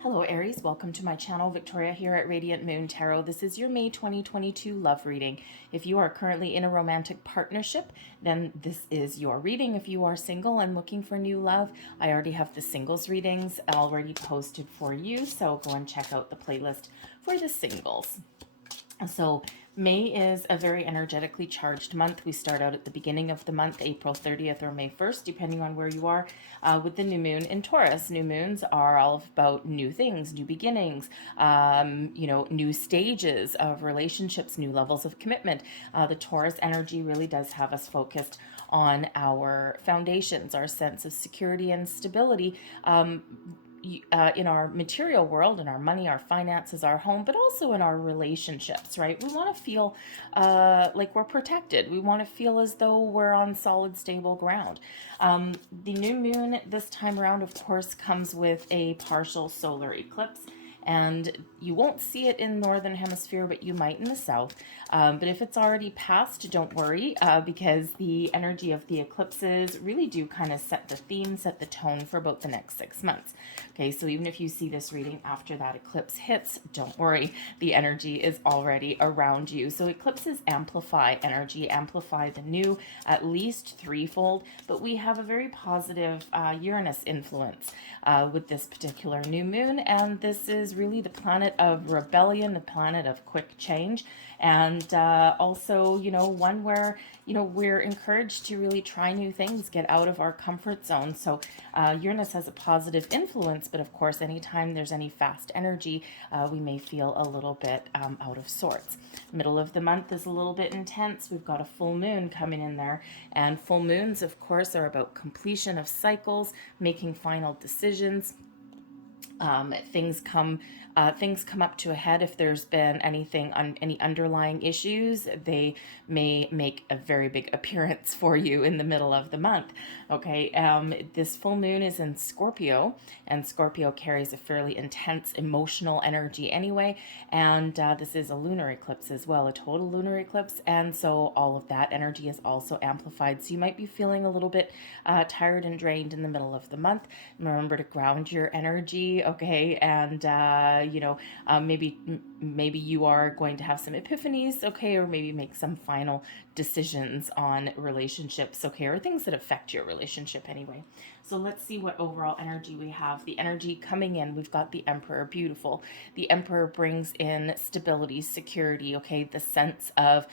Hello Aries, welcome to my channel. Victoria here at Radiant Moon Tarot. This is your May 2022 love reading. If you are currently in a romantic partnership, then this is your reading. If you are single and looking for new love, I already have the singles readings already posted for you, so go and check out the playlist for the singles. So May is a very energetically charged month. We start out at the beginning of the month, April 30th or May 1st, depending on where you are, with the new moon in Taurus. New moons are all about new things, new beginnings, new stages of relationships, new levels of commitment. The Taurus energy really does have us focused on our foundations, our sense of security and stability. In our material world, in our money, our finances, our home, but also in our relationships, right? We want to feel like we're protected. We want to feel as though we're on solid, stable ground. The new moon this time around, of course, comes with a partial solar eclipse. And you won't see it in the northern hemisphere, but you might in the south. But if it's already passed, don't worry, because the energy of the eclipses really do kind of set the theme, set the tone for about the next 6 months. Okay, so even if you see this reading after that eclipse hits, don't worry, the energy is already around you. So eclipses amplify energy, amplify the new at least threefold, but we have a very positive Uranus influence with this particular new moon, and this is really the planet of rebellion, the planet of quick change, and also, one where, we're encouraged to really try new things, get out of our comfort zone. So Uranus has a positive influence, but of course, anytime there's any fast energy, we may feel a little bit out of sorts. Middle of the month is a little bit intense. We've got a full moon coming in there, and full moons, of course, are about completion of cycles, making final decisions. Things come up to a head. If there's been any underlying issues, they may make a very big appearance for you in the middle of the month. Okay, this full moon is in Scorpio, and Scorpio carries a fairly intense emotional energy anyway, and this is a lunar eclipse as well, a total lunar eclipse, and so all of that energy is also amplified. So you might be feeling a little bit tired and drained in the middle of the month. Remember to ground your energy, okay, and maybe you are going to have some epiphanies, okay, or maybe make some final decisions on relationships, okay, or things that affect your relationship anyway. So let's see what overall energy we have. The energy coming in, we've got the Emperor, beautiful. The Emperor brings in stability, security, okay, the sense of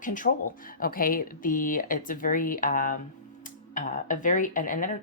control, okay. It's an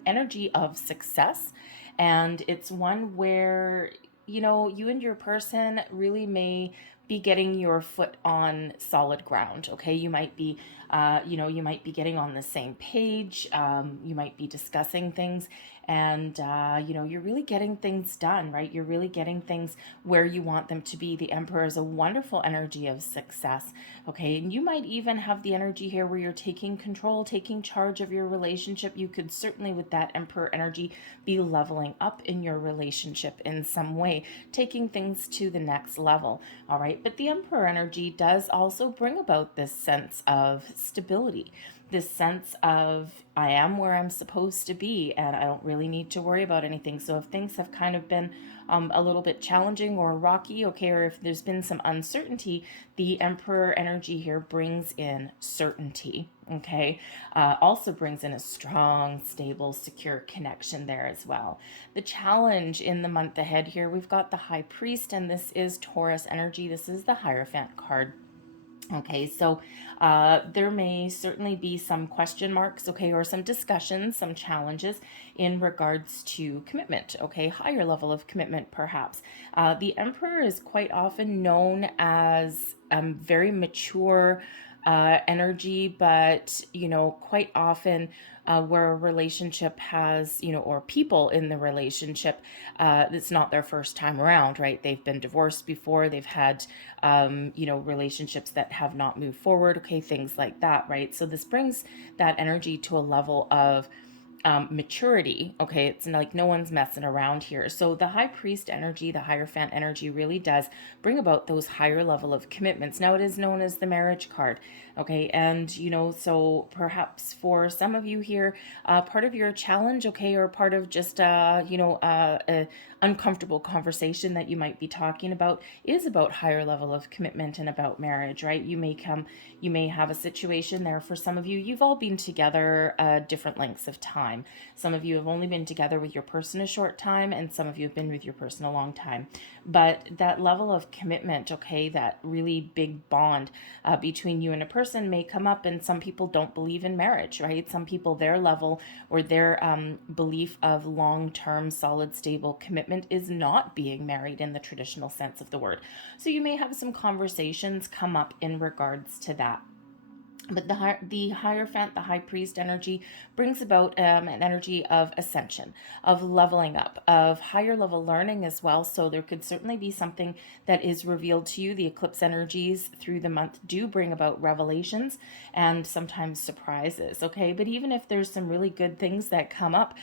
energy of success, and it's one where you and your person really may be getting your foot on solid ground. Okay, you might be getting on the same page. You might be discussing things, and you're really getting things done, right? You're really getting things where you want them to be. The Emperor is a wonderful energy of success. Okay, and you might even have the energy here where you're taking control, taking charge of your relationship. You could certainly, with that Emperor energy, be leveling up in your relationship in some way, taking things to the next level. All right, but the Emperor energy does also bring about this sense of stability, this sense of I am where I'm supposed to be, and I don't really need to worry about anything. So if things have kind of been a little bit challenging or rocky, okay, or if there's been some uncertainty, the Emperor energy here brings in certainty, okay. Also brings in a strong, stable, secure connection there as well. The challenge in the month ahead here, we've got the High Priest, and this is Taurus energy. This is the Hierophant card. Okay, so there may certainly be some question marks, okay, or some discussions, some challenges in regards to commitment, okay, higher level of commitment perhaps. The Emperor is quite often known as very mature energy, but quite often where a relationship has, or people in the relationship, it's not their first time around, right? They've been divorced before, they've had, relationships that have not moved forward, okay, things like that, right? So this brings that energy to a level of maturity. Okay, it's like no one's messing around here. So the High Priest energy, the Hierophant energy, really does bring about those higher level of commitments. Now it is known as the marriage card. Okay, and so perhaps for some of you here, part of your challenge, okay, or part of just uncomfortable conversation that you might be talking about is about higher level of commitment and about marriage, right? You may have a situation there. For some of you, you've all been together different lengths of time. Some of you have only been together with your person a short time, and some of you have been with your person a long time. But that level of commitment, okay, that really big bond between you and a person may come up, and some people don't believe in marriage, right? Some people, their level or their belief of long-term, solid, stable commitment is not being married in the traditional sense of the word. So you may have some conversations come up in regards to that. But the Hierophant, the High Priest energy, brings about an energy of ascension, of leveling up, of higher level learning as well. So there could certainly be something that is revealed to you. The eclipse energies through the month do bring about revelations and sometimes surprises, okay? But even if there's some really good things that come up,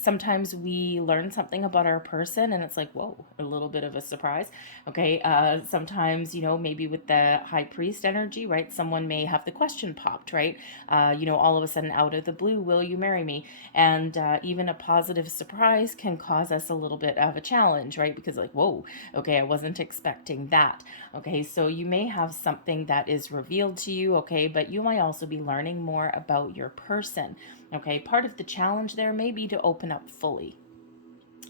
sometimes we learn something about our person and it's like, whoa, a little bit of a surprise, okay? Sometimes, maybe with the High Priest energy, right? Someone may have the question popped, right? All of a sudden out of the blue, will you marry me? And even a positive surprise can cause us a little bit of a challenge, right? Because like, whoa, okay, I wasn't expecting that. Okay, so you may have something that is revealed to you, okay, but you might also be learning more about your person. Okay, part of the challenge there may be to open up fully.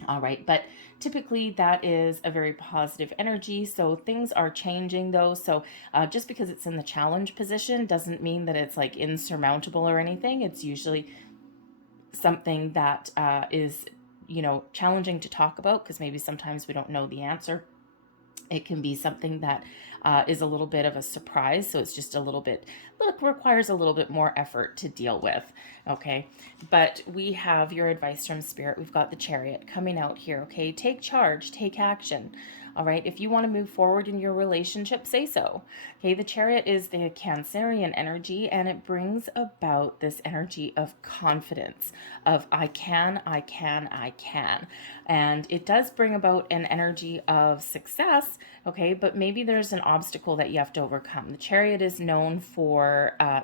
All right, but typically that is a very positive energy. So things are changing though. So just because it's in the challenge position doesn't mean that it's like insurmountable or anything. It's usually something that is, challenging to talk about because maybe sometimes we don't know the answer. It can be something that is a little bit of a surprise. So it's just requires a little bit more effort to deal with. Okay. But we have your advice from Spirit. We've got the Chariot coming out here. Okay. Take charge, take action. All right. If you want to move forward in your relationship, say so. Okay. The Chariot is the Cancerian energy, and it brings about this energy of confidence, of I can, I can, I can. And it does bring about an energy of success. Okay. But maybe there's an obstacle that you have to overcome. The Chariot is known for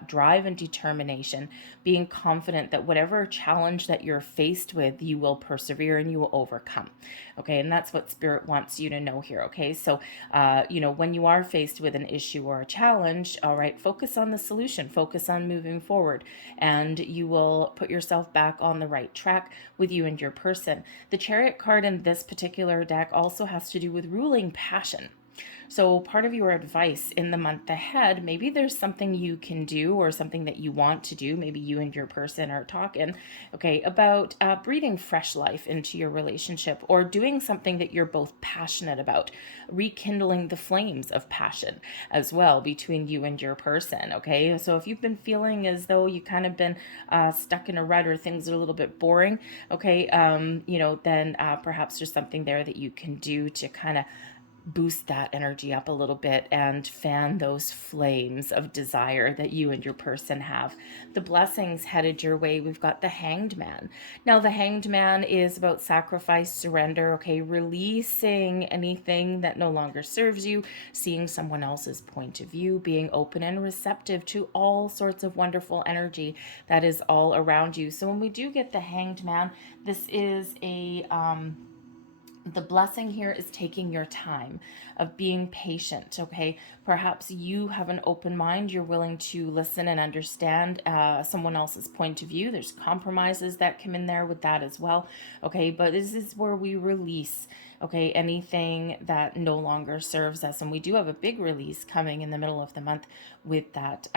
drive and determination, being confident that whatever challenge that you're faced with, you will persevere and you will overcome. Okay. And that's what Spirit wants you to know here. Okay. So, when you are faced with an issue or a challenge, all right, focus on the solution, focus on moving forward, and you will put yourself back on the right track with you and your person. The Chariot card in this particular deck also has to do with ruling passion. So part of your advice in the month ahead, maybe there's something you can do or something that you want to do. Maybe you and your person are talking, okay, about breathing fresh life into your relationship or doing something that you're both passionate about, rekindling the flames of passion as well between you and your person, okay? So if you've been feeling as though you kind of been stuck in a rut or things are a little bit boring, okay, then perhaps there's something there that you can do to kind of boost that energy up a little bit and fan those flames of desire that you and your person have. The blessings headed your way. We've got the Hanged Man. Now, the Hanged Man is about sacrifice, surrender, okay, releasing anything that no longer serves you, seeing someone else's point of view, being open and receptive to all sorts of wonderful energy that is all around you. So when we do get the Hanged Man, this is the blessing here is taking your time, of being patient, okay? Perhaps you have an open mind. You're willing to listen and understand someone else's point of view. There's compromises that come in there with that as well, okay? But this is where we release, okay, anything that no longer serves us. And we do have a big release coming in the middle of the month with that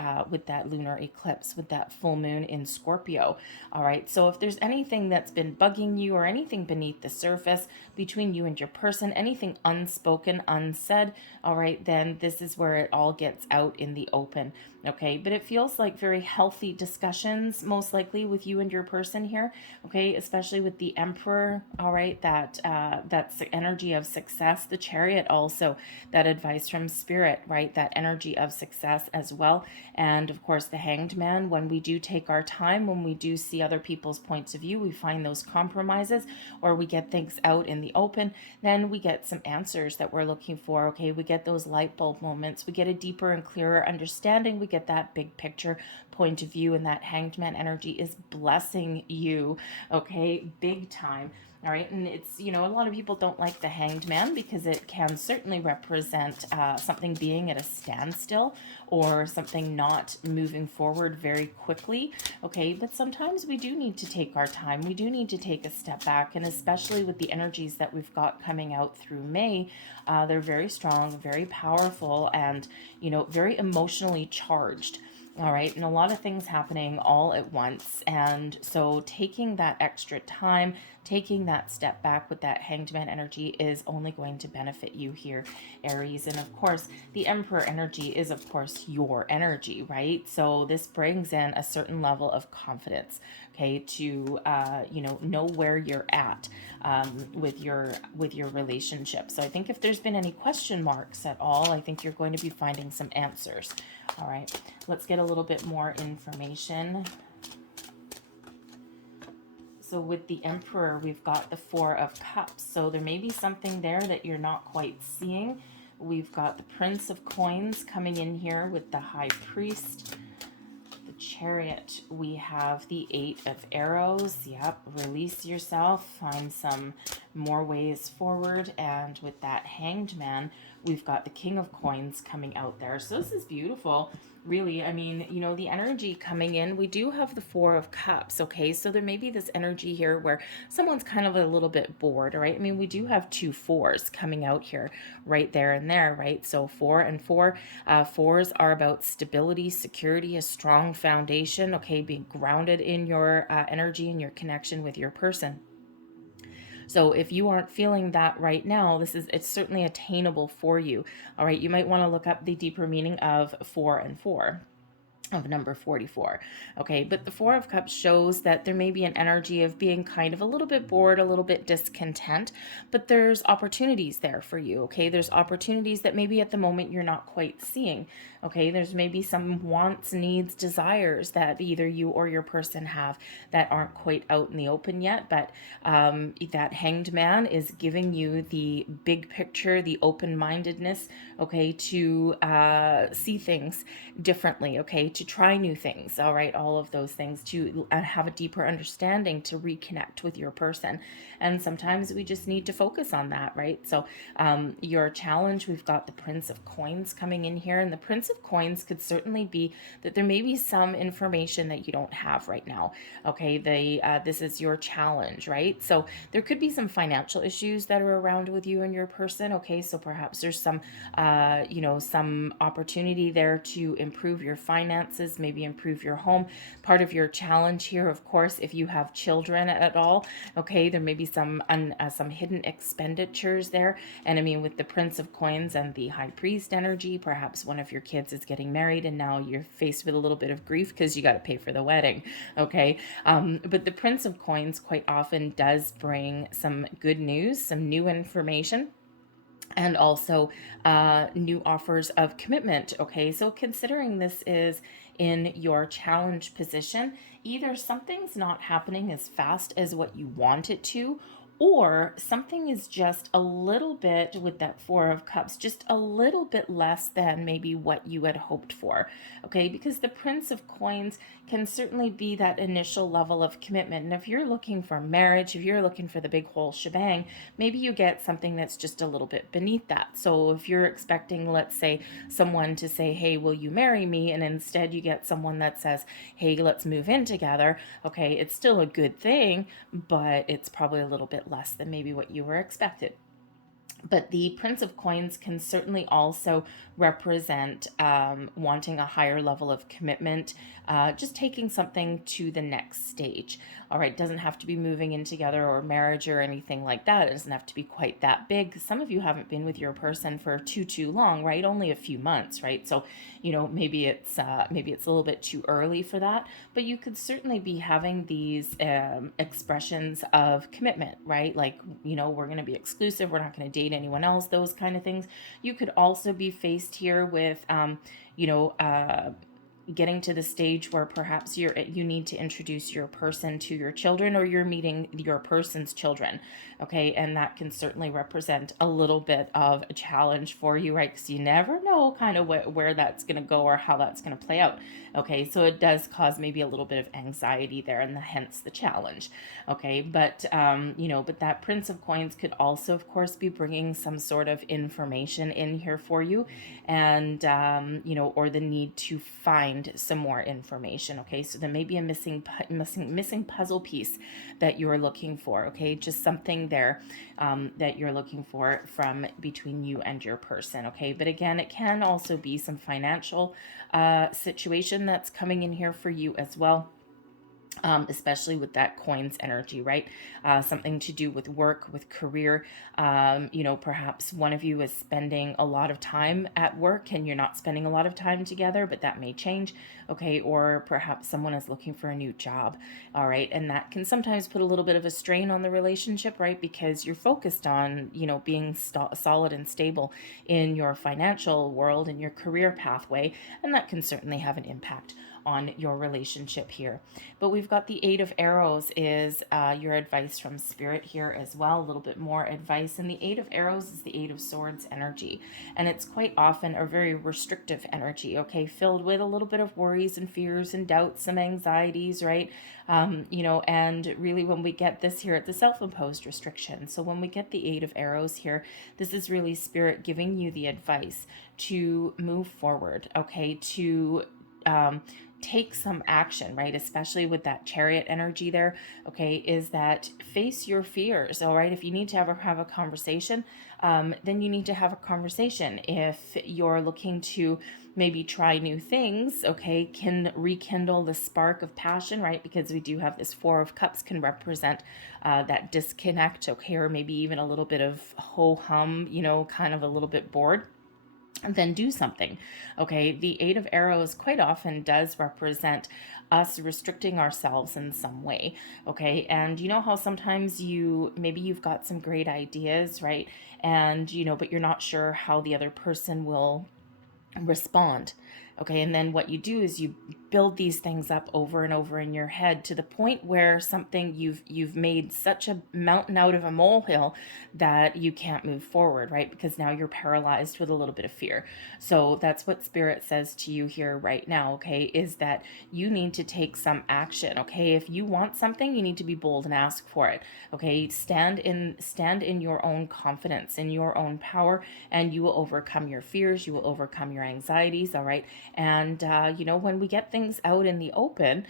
lunar eclipse, with that full moon in Scorpio. All right. So if there's anything that's been bugging you or anything beneath the surface between you and your person, anything unspoken, unsaid, all right, then this is where it all gets out in the open. Okay. But it feels like very healthy discussions, most likely with you and your person here. Okay. Especially with the Emperor. All right. That's the energy of success. The Chariot also, that advice from Spirit, right? That energy of success as well. And of course, the Hanged Man, when we do take our time, when we do see other people's points of view, we find those compromises or we get things out in the open, then we get some answers that we're looking for. Okay, we get those light bulb moments, we get a deeper and clearer understanding, we get that big picture point of view, and that Hanged Man energy is blessing you, okay, big time. All right, and it's, a lot of people don't like the Hanged Man because it can certainly represent something being at a standstill or something not moving forward very quickly. Okay, but sometimes we do need to take our time. We do need to take a step back, and especially with the energies that we've got coming out through May, they're very strong, very powerful, and, very emotionally charged. All right, and a lot of things happening all at once. And so taking that extra time, taking that step back with that Hanged Man energy is only going to benefit you here, Aries. And of course, the Emperor energy is, of course, your energy, right? So this brings in a certain level of confidence, okay, to know where you're at with your relationship. So I think if there's been any question marks at all, I think you're going to be finding some answers. All right, let's get a little bit more information. So with the Emperor, we've got the Four of Cups. So there may be something there that you're not quite seeing. We've got the Prince of Coins coming in here with the High Priest. The Chariot, we have the Eight of Arrows. Yep, release yourself, find some more ways forward. And with that Hanged Man, we've got the King of Coins coming out there. So this is beautiful. Really, I mean, the energy coming in, we do have the Four of Cups, okay? So there may be this energy here where someone's kind of a little bit bored, right? I mean, we do have two fours coming out here, right there and there, right? So 4 and 4. Fours are about stability, security, a strong foundation, okay? Being grounded in your energy and your connection with your person. So if you aren't feeling that right now, it's certainly attainable for you. All right, you might want to look up the deeper meaning of 4 and 4, of number 44. Okay, but the Four of Cups shows that there may be an energy of being kind of a little bit bored, a little bit discontent, but there's opportunities there for you. Okay, there's opportunities that maybe at the moment you're not quite seeing. Okay, there's maybe some wants, needs, desires that either you or your person have that aren't quite out in the open yet, but that Hanged Man is giving you the big picture, the open-mindedness, okay, to see things differently, okay, to try new things, all right, all of those things, to have a deeper understanding, to reconnect with your person. And sometimes we just need to focus on that, right? So your challenge, we've got the Prince of Coins coming in here, and the Prince of Coins could certainly be that there may be some information that you don't have right now, okay? This is your challenge, right? So there could be some financial issues that are around with you and your person, okay? So perhaps there's some some opportunity there to improve your finances, maybe improve your home. Part of your challenge here, of course, if you have children at all, okay, there may be some hidden expenditures there. And I mean, with the Prince of Coins and the High Priest energy, perhaps one of your kids is getting married and now you're faced with a little bit of grief because you got to pay for the wedding, okay? But the Prince of Coins quite often does bring some good news, some new information, and also new offers of commitment. Okay, so considering this is in your challenge position, either something's not happening as fast as what you want it to, or something is just a little bit, with that Four of Cups, just a little bit less than maybe what you had hoped for. Okay, because the Prince of Coins can certainly be that initial level of commitment. And if you're looking for marriage, if you're looking for the big whole shebang, maybe you get something that's just a little bit beneath that. So if you're expecting, let's say, someone to say, hey, will you marry me? And instead you get someone that says, hey, let's move in together. Okay, it's still a good thing, but it's probably a little bit less than maybe what you were expected. But the Prince of Coins can certainly also represent wanting a higher level of commitment, just taking something to the next stage. All right, doesn't have to be moving in together or marriage or anything like that. It doesn't have to be quite that big. Some of you haven't been with your person for too long, right? Only a few months, right? So, maybe it's a little bit too early for that. But you could certainly be having these expressions of commitment, right? Like, we're going to be exclusive. We're not going to date anyone else. Those kind of things. You could also be faced here with, getting to the stage where perhaps you need to introduce your person to your children, or you're meeting your person's children. Okay, and that can certainly represent a little bit of a challenge for you, right? Because you never know kind of where that's going to go or how that's going to play out. Okay, so it does cause maybe a little bit of anxiety there, and hence the challenge. Okay, but but that Prince of Coins could also, of course, be bringing some sort of information in here for you, and or the need to find some more information. Okay, so there may be a missing puzzle piece that you're looking for. Okay, just something there that you're looking for from between you and your person. Okay, but again, it can also be some financial situation that's coming in here for you as well. Especially with that coins energy, right? Something to do with work, with career. Perhaps one of you is spending a lot of time at work and you're not spending a lot of time together, but that may change. Okay, or perhaps someone is looking for a new job. All right, and that can sometimes put a little bit of a strain on the relationship, right? Because you're focused on, being solid and stable in your financial world, in your career pathway, and that can certainly have an impact on your relationship here. But we've got the Eight of Arrows is your advice from Spirit here as well, a little bit more advice. And the Eight of Arrows is the Eight of Swords energy. And it's quite often a very restrictive energy, okay, filled with a little bit of worries and fears and doubts, some anxieties, right? And really when we get this here, it's a self-imposed restriction. So when we get the Eight of Arrows here, this is really Spirit giving you the advice to move forward, okay, to take some action, right? Especially with that Chariot energy there, okay, is that face your fears, all right? If you need to have a conversation, then you need to have a conversation. If you're looking to maybe try new things, okay, can rekindle the spark of passion, right? Because we do have this Four of Cups can represent that disconnect, okay, or maybe even a little bit of ho-hum, kind of a little bit bored. Then do something. Okay, the Eight of Arrows quite often does represent us restricting ourselves in some way. Okay, and you know how sometimes you've got some great ideas, right? And but you're not sure how the other person will respond. Okay, and then what you do is you build these things up over and over in your head to the point where something you've made such a mountain out of a molehill that you can't move forward, right? Because now you're paralyzed with a little bit of fear. So that's what Spirit says to you here right now, okay, is that you need to take some action. Okay, if you want something, you need to be bold and ask for it. Okay, stand in your own confidence, in your own power, and you will overcome your fears, you will overcome your anxieties. All right, and when we get things out in the open,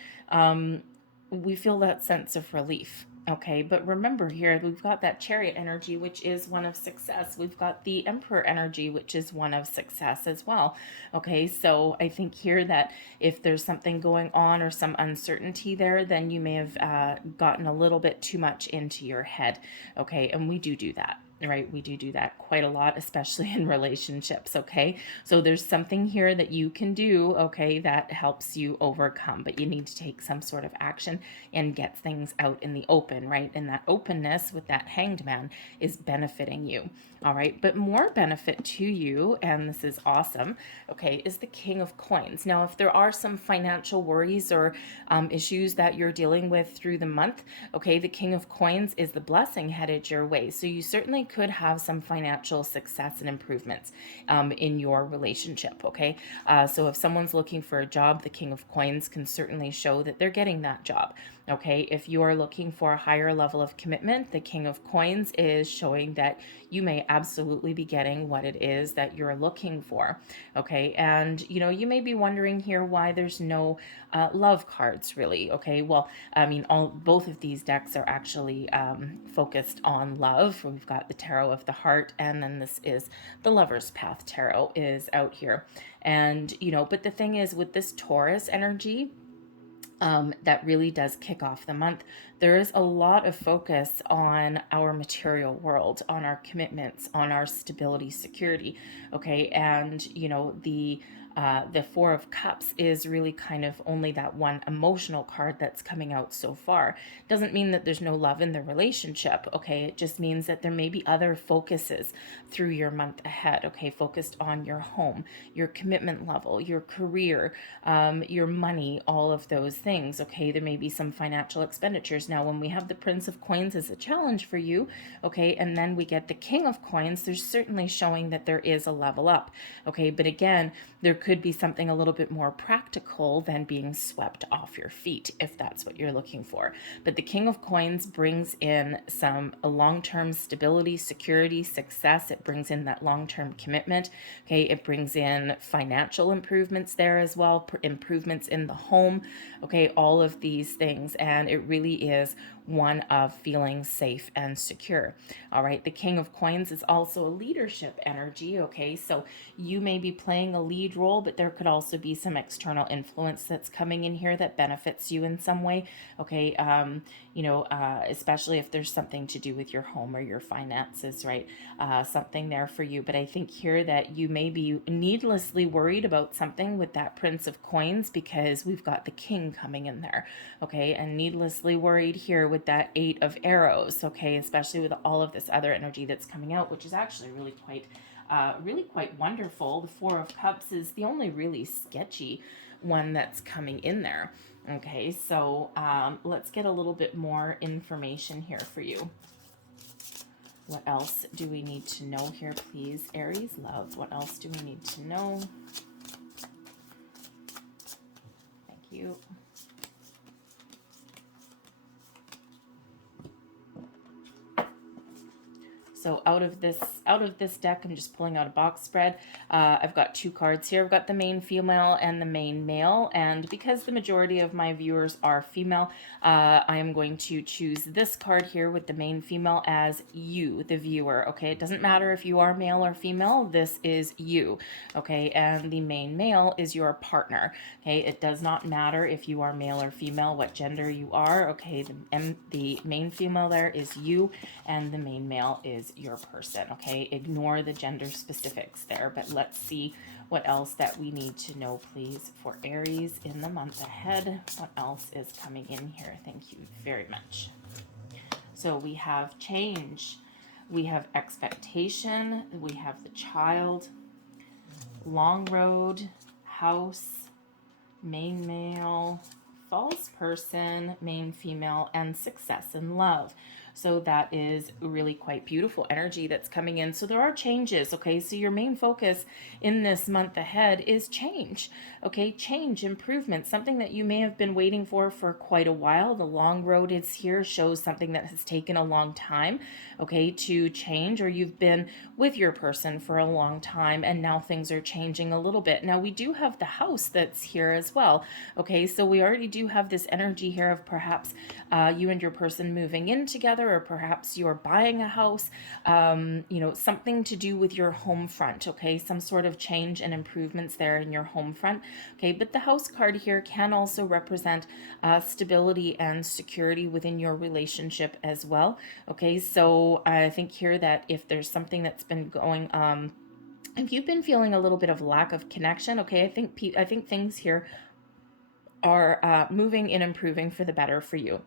we feel that sense of relief. Okay, but remember here, we've got that Chariot energy, which is one of success. We've got the Emperor energy, which is one of success as well. Okay, so I think here that if there's something going on or some uncertainty there, then you may have gotten a little bit too much into your head. Okay, and we do that. Right, we do that quite a lot, especially in relationships. Okay, so there's something here that you can do, okay, that helps you overcome, but you need to take some sort of action and get things out in the open, right? And that openness with that Hanged Man is benefiting you. All right, but more benefit to you, and this is awesome, okay, is the King of Coins. Now, if there are some financial worries or issues that you're dealing with through the month, okay, the King of Coins is the blessing headed your way. So you certainly could have some financial success and improvements in your relationship, okay? So if someone's looking for a job, the King of Coins can certainly show that they're getting that job. Okay, if you are looking for a higher level of commitment, the King of Coins is showing that you may absolutely be getting what it is that you're looking for. Okay, and you may be wondering here why there's no love cards, really. Okay, well, I mean, both of these decks are actually focused on love. We've got the Tarot of the Heart, and then this is the Lover's Path Tarot is out here. And but the thing is, with this Taurus energy, that really does kick off the month, there is a lot of focus on our material world, on our commitments, on our stability, security. Okay, and the The Four of Cups is really kind of only that one emotional card that's coming out so far. Doesn't mean that there's no love in the relationship, okay? It just means that there may be other focuses through your month ahead, okay? Focused on your home, your commitment level, your career, your money, all of those things, okay? There may be some financial expenditures. Now, when we have the Prince of Coins as a challenge for you, okay, and then we get the King of Coins, there's certainly showing that there is a level up, okay? But again, there could be something a little bit more practical than being swept off your feet, if that's what you're looking for. But the King of Coins brings in some long-term stability, security, success. It brings in that long-term commitment, okay? It brings in financial improvements there as well, improvements in the home, okay? All of these things, and it really is one of feeling safe and secure. All right, the King of Coins is also a leadership energy, okay? So you may be playing a lead role, but there could also be some external influence that's coming in here that benefits you in some way, okay? Especially if there's something to do with your home or your finances, right? Something there for you. But I think here that you may be needlessly worried about something with that Prince of Coins because we've got the King coming in there, okay? And needlessly worried here with that Eight of Arrows, okay? Especially with all of this other energy that's coming out, which is actually really quite wonderful. The Four of Cups is the only really sketchy one that's coming in there. Okay, so let's get a little bit more information here for you. What else do we need to know here, please? Aries love, what else do we need to know? Thank you. So out of this deck, I'm just pulling out a box spread. I've got two cards here. I've got the main female and the main male. And because the majority of my viewers are female, I am going to choose this card here with the main female as you, the viewer. Okay, it doesn't matter if you are male or female. This is you. Okay, and the main male is your partner. Okay, it does not matter if you are male or female, what gender you are. Okay, the main female there is you, and the main male is your person, okay? Ignore the gender specifics there, but let's see what else that we need to know, please, for Aries in the month ahead. What else is coming in here? Thank you very much. So we have change, we have expectation, we have the child, long road, house, main male, false person, main female, and success in love. So that is really quite beautiful energy that's coming in. So there are changes, okay? So your main focus in this month ahead is change, okay? Change, improvement, something that you may have been waiting for quite a while. The long road is here, shows something that has taken a long time, okay, to change, or you've been with your person for a long time and now things are changing a little bit. Now we do have the house that's here as well, okay? So we already do have this energy here of perhaps you and your person moving in together, or perhaps you're buying a house, something to do with your home front, okay? Some sort of change and improvements there in your home front, okay? But the house card here can also represent stability and security within your relationship as well, okay? So I think here that if there's something that's been going if you've been feeling a little bit of lack of connection, okay, I think things here are moving and improving for the better for you.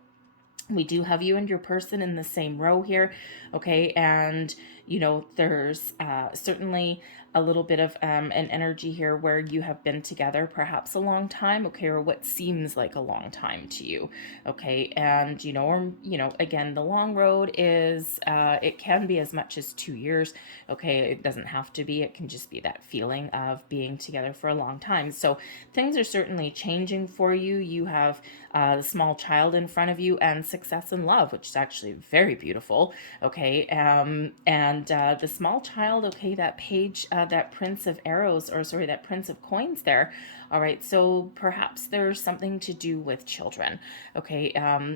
We do have you and your person in the same row here, okay? And, there's certainly a little bit of an energy here where you have been together perhaps a long time, okay, or what seems like a long time to you, okay? And, again, the long road is, it can be as much as 2 years, okay? It doesn't have to be. It can just be that feeling of being together for a long time. So things are certainly changing for you. You have the small child in front of you and success in love, which is actually very beautiful, okay? And the small child, okay, that page, that Prince of Arrows, or sorry, that Prince of Coins there, all right, so perhaps there's something to do with children, okay?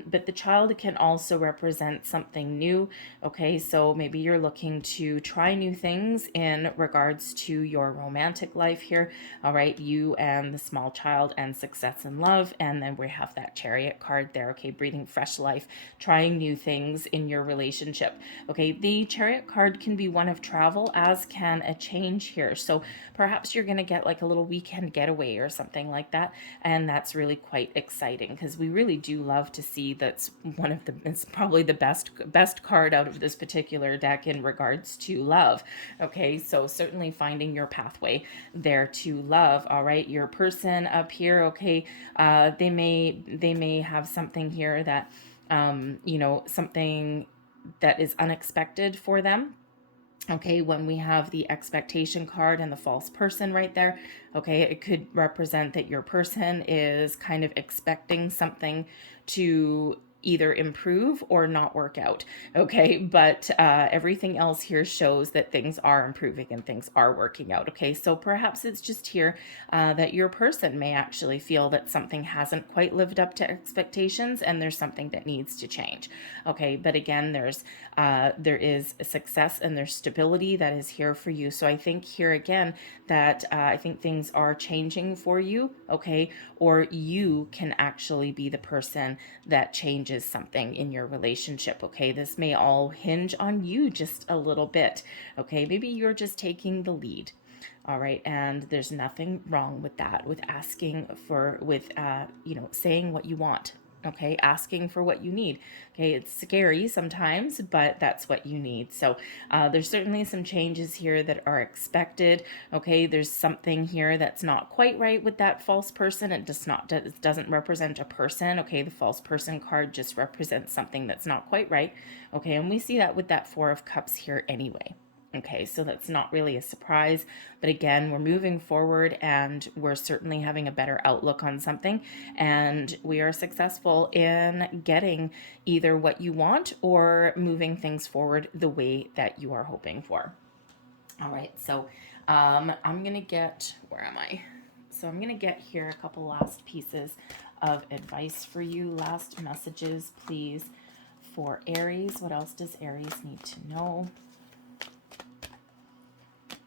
But the child can also represent something new, okay? So maybe you're looking to try new things in regards to your romantic life here, all right? You and the small child and success in love, and then we have that Chariot card there, okay? Breathing fresh life, trying new things in your relationship, okay? The Chariot card card can be one of travel, as can a change here. So perhaps you're going to get like a little weekend getaway or something like that. And that's really quite exciting, because we really do love to see that's one of the, it's probably the best card out of this particular deck in regards to love. Okay, so certainly finding your pathway there to love. All right, your person up here, okay, they may have something here that something that is unexpected for them. Okay, when we have the expectation card and the false person right there, okay, it could represent that your person is kind of expecting something to either improve or not work out. Okay, but everything else here shows that things are improving and things are working out. Okay, so perhaps it's just here that your person may actually feel that something hasn't quite lived up to expectations and there's something that needs to change. Okay, but again, there is a success and there's stability that is here for you. So I think here again that I think things are changing for you. Okay, or you can actually be the person that changes something in your relationship. Okay, this may all hinge on you just a little bit. Okay, maybe you're just taking the lead. All right, and there's nothing wrong with that, with asking for, with saying what you want. Okay, asking for what you need. Okay, it's scary sometimes, but that's what you need. So there's certainly some changes here that are expected. Okay, there's something here that's not quite right with that false person. It doesn't represent a person. Okay, the false person card just represents something that's not quite right. Okay, and we see that with that Four of Cups here anyway. Okay, so that's not really a surprise, but again, we're moving forward and we're certainly having a better outlook on something, and we are successful in getting either what you want or moving things forward the way that you are hoping for. All right, so I'm gonna get, where am I? So I'm gonna get here a couple last pieces of advice for you, last messages, please, for Aries. What else does Aries need to know?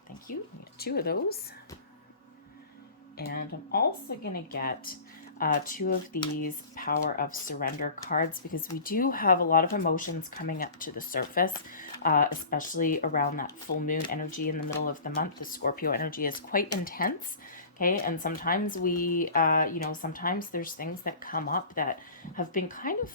Thank you. We have two of those. And I'm also going to get two of these Power of Surrender cards, because we do have a lot of emotions coming up to the surface, especially around that full moon energy in the middle of the month. The Scorpio energy is quite intense. Okay, and sometimes sometimes there's things that come up that have been kind of,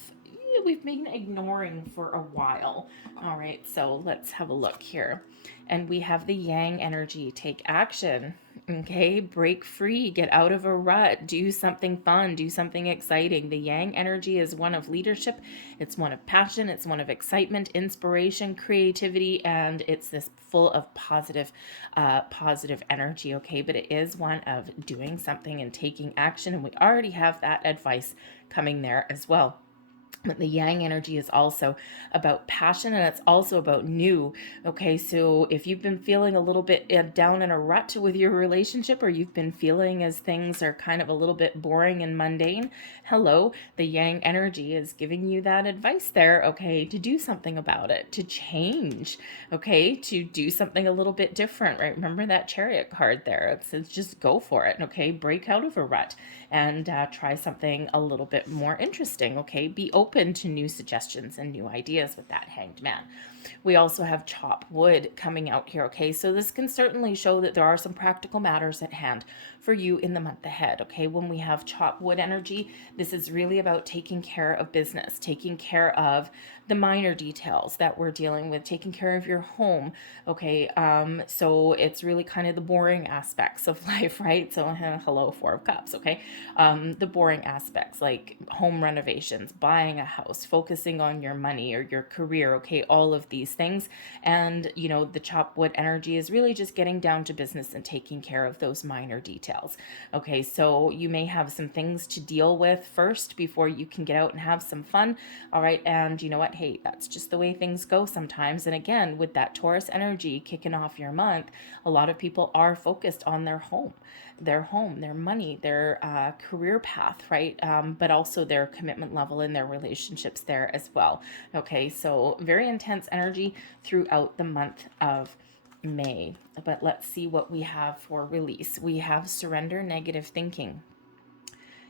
we've been ignoring for a while. All right, so let's have a look here. And we have the Yang energy. Take action. Okay, break free, get out of a rut, do something fun, do something exciting. The Yang energy is one of leadership, it's one of passion, it's one of excitement, inspiration, creativity, and it's this full of positive energy. Okay, but it is one of doing something and taking action, and we already have that advice coming there as well. But the Yang energy is also about passion, and it's also about new. Okay, so if you've been feeling a little bit down in a rut with your relationship, or you've been feeling as things are kind of a little bit boring and mundane, hello, the Yang energy is giving you that advice there, okay, to do something about it, to change, okay, to do something a little bit different, right? Remember that Chariot card there. It says just go for it, okay? Break out of a rut and try something a little bit more interesting, okay? Be open to new suggestions and new ideas with that Hanged Man. We also have chop wood coming out here, okay? So this can certainly show that there are some practical matters at hand for you in the month ahead, okay? When we have chop wood energy, this is really about taking care of business, taking care of the minor details that we're dealing with, taking care of your home, okay? So it's really kind of the boring aspects of life, right? So hello, Four of Cups, okay? The boring aspects like home renovations, buying a house, focusing on your money or your career, okay? All of these things. And, the chop wood energy is really just getting down to business and taking care of those minor details. Okay, so you may have some things to deal with first before you can get out and have some fun. All right, and you know what? Hey, that's just the way things go sometimes. And again, with that Taurus energy kicking off your month, a lot of people are focused on their home, their money, their career path, right? But also their commitment level in their relationships there as well. Okay, so very intense energy throughout the month of May. But let's see what we have for release. We have surrender negative thinking.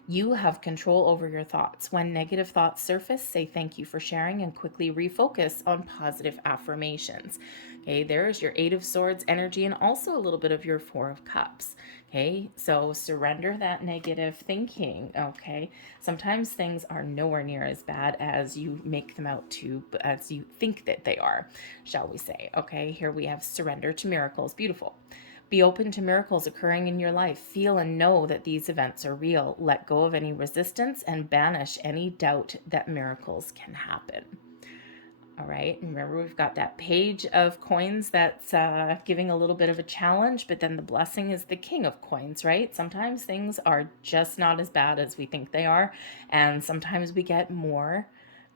You have control over your thoughts. When negative thoughts surface, say thank you for sharing and quickly refocus on positive affirmations. Okay, there's your Eight of Swords energy and also a little bit of your Four of Cups. Okay, so surrender that negative thinking. Okay, sometimes things are nowhere near as bad as you make them out to, as you think that they are, shall we say. Okay, here we have surrender to miracles. Beautiful. Be open to miracles occurring in your life. Feel and know that these events are real. Let go of any resistance and banish any doubt that miracles can happen. All right, and remember we've got that page of coins that's giving a little bit of a challenge, but then the blessing is the king of coins, right? Sometimes things are just not as bad as we think they are, and sometimes we get more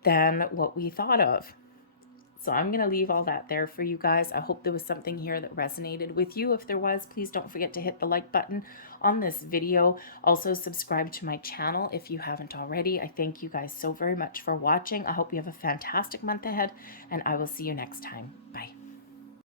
than what we thought of. So I'm going to leave all that there for you guys. I hope there was something here that resonated with you. If there was, please don't forget to hit the like button on this video. Also subscribe to my channel if you haven't already. I thank you guys so very much for watching. I hope you have a fantastic month ahead, and I will see you next time. Bye.